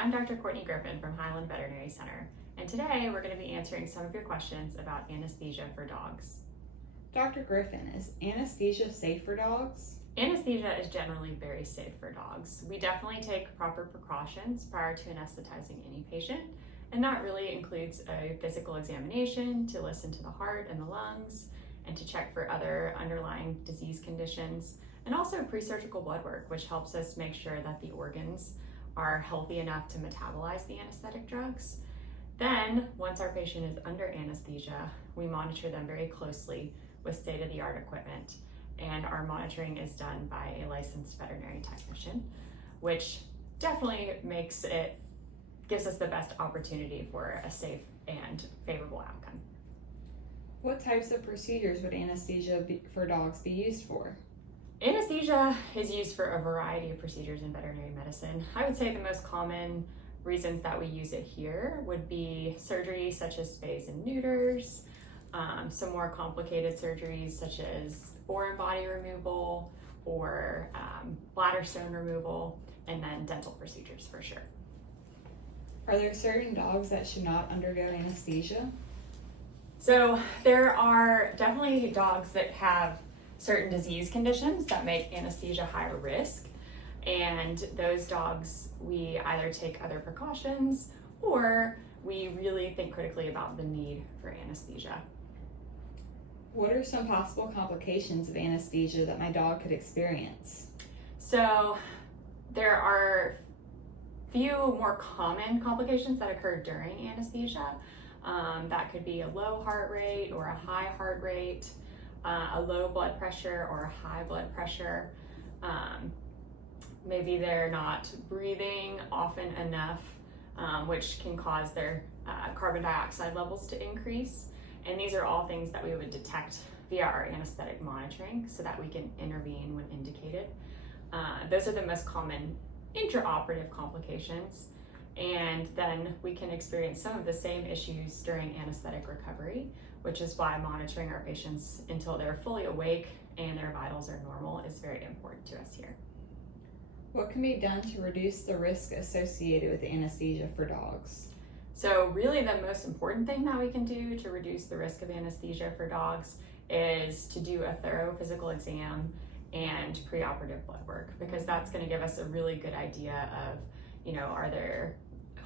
I'm Dr. Courtney Griffin from Highland Veterinary Center, and today we're going to be answering some of your questions about anesthesia for dogs. Dr. Griffin, is anesthesia safe for dogs? Anesthesia is generally very safe for dogs. We definitely take proper precautions prior to anesthetizing any patient, and that really includes a physical examination to listen to the heart and the lungs and to check for other underlying disease conditions, and also pre-surgical blood work, which helps us make sure that the organs are healthy enough to metabolize the anesthetic drugs. Then, once our patient is under anesthesia, we monitor them very closely with state-of-the-art equipment, and our monitoring is done by a licensed veterinary technician, which definitely gives us the best opportunity for a safe and favorable outcome. What types of procedures would anesthesia for dogs be used for? Anesthesia is used for a variety of procedures in veterinary medicine. I would say the most common reasons that we use it here would be surgery such as spays and neuters, some more complicated surgeries such as foreign body removal or bladder stone removal, and then dental procedures for sure. Are there certain dogs that should not undergo anesthesia? So there are definitely dogs that have certain disease conditions that make anesthesia higher risk, and those dogs we either take other precautions or we really think critically about the need for anesthesia. What are some possible complications of anesthesia that my dog could experience? So there are few more common complications that occur during anesthesia. That could be a low heart rate or a high heart rate, a low blood pressure or a high blood pressure. Maybe they're not breathing often enough, which can cause their carbon dioxide levels to increase. And these are all things that we would detect via our anesthetic monitoring so that we can intervene when indicated. Those are the most common intraoperative complications. And then we can experience some of the same issues during anesthetic recovery, which is why monitoring our patients until they're fully awake and their vitals are normal is very important to us here. What can be done to reduce the risk associated with anesthesia for dogs? So really the most important thing that we can do to reduce the risk of anesthesia for dogs is to do a thorough physical exam and preoperative blood work, because that's going to give us a really good idea of, are there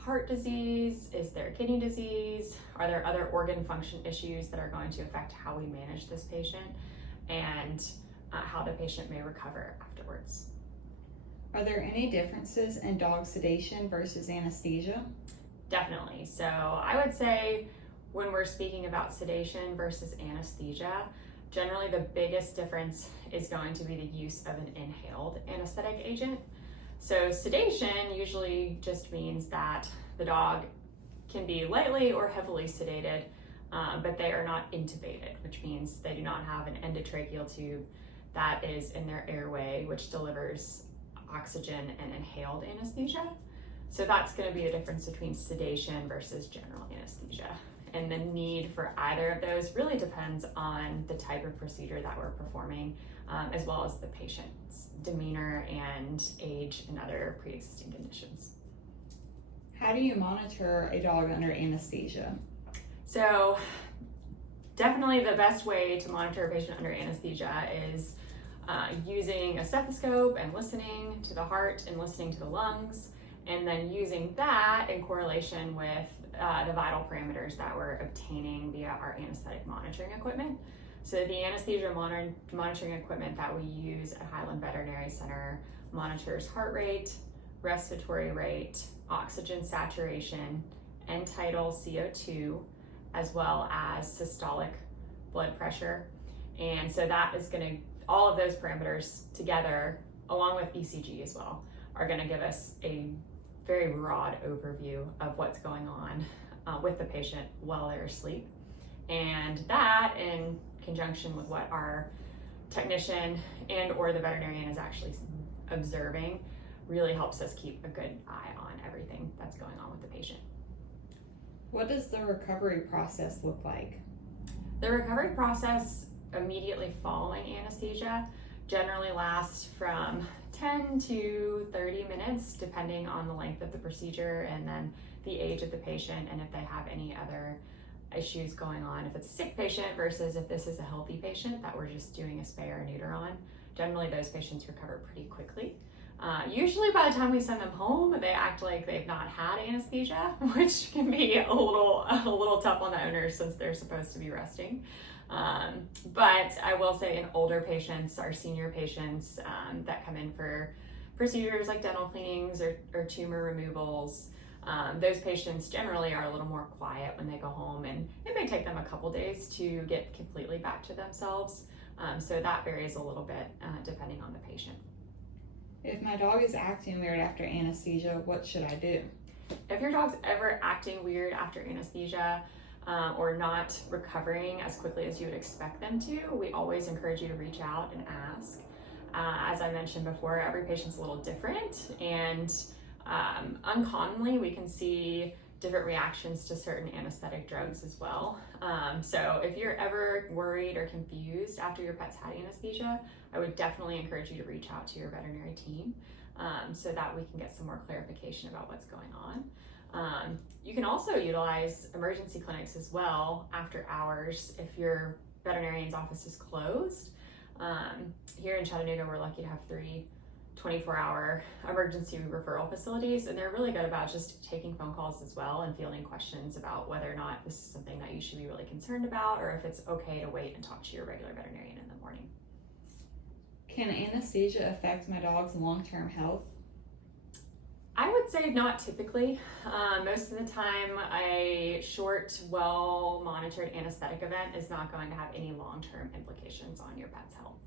heart disease, is there kidney disease, are there other organ function issues that are going to affect how we manage this patient, and how the patient may recover afterwards. Are there any differences in dog sedation versus anesthesia? Definitely. So I would say when we're speaking about sedation versus anesthesia, generally the biggest difference is going to be the use of an inhaled anesthetic agent. So sedation usually just means that the dog can be lightly or heavily sedated, but they are not intubated, which means they do not have an endotracheal tube that is in their airway, which delivers oxygen and inhaled anesthesia. So that's going to be a difference between sedation versus general anesthesia. And the need for either of those really depends on the type of procedure that we're performing, as well as the patient's demeanor and age and other pre-existing conditions. How do you monitor a dog under anesthesia? So definitely the best way to monitor a patient under anesthesia is using a stethoscope and listening to the heart and listening to the lungs, and then using that in correlation with the vital parameters that we're obtaining via our anesthetic monitoring equipment. So the anesthesia monitoring equipment that we use at Highland Veterinary Center monitors heart rate, respiratory rate, oxygen saturation, end-tidal CO2, as well as systolic blood pressure. And so that is going to, all of those parameters together, along with ECG as well, are going to give us a very broad overview of what's going on with the patient while they're asleep. And that, in conjunction with what our technician and or the veterinarian is actually observing, really helps us keep a good eye on everything that's going on with the patient. What does the recovery process look like? The recovery process immediately following anesthesia generally lasts from 10 to 30 minutes, depending on the length of the procedure and then the age of the patient and if they have any other issues going on. If it's a sick patient versus if this is a healthy patient that we're just doing a spay or neuter on, generally those patients recover pretty quickly. Usually by the time we send them home, they act like they've not had anesthesia, which can be a little tough on the owners since they're supposed to be resting. But I will say in older patients, our senior patients that come in for procedures like dental cleanings or tumor removals, those patients generally are a little more quiet when they go home, and it may take them a couple days to get completely back to themselves. So that varies a little bit depending on the patient. If my dog is acting weird after anesthesia, what should I do? If your dog's ever acting weird after anesthesia or not recovering as quickly as you would expect them to, we always encourage you to reach out and ask. As I mentioned before, every patient's a little different, and uncommonly we can see different reactions to certain anesthetic drugs as well. So if you're ever worried or confused after your pet's had anesthesia, I would definitely encourage you to reach out to your veterinary team so that we can get some more clarification about what's going on. You can also utilize emergency clinics as well after hours if your veterinarian's office is closed. Here in Chattanooga, we're lucky to have 3 24-hour emergency referral facilities, and they're really good about just taking phone calls as well and fielding questions about whether or not this is something that you should be really concerned about, or if it's okay to wait and talk to your regular veterinarian in the morning. Can anesthesia affect my dog's long-term health? I would say not typically. Most of the time, a short, well-monitored anesthetic event is not going to have any long-term implications on your pet's health.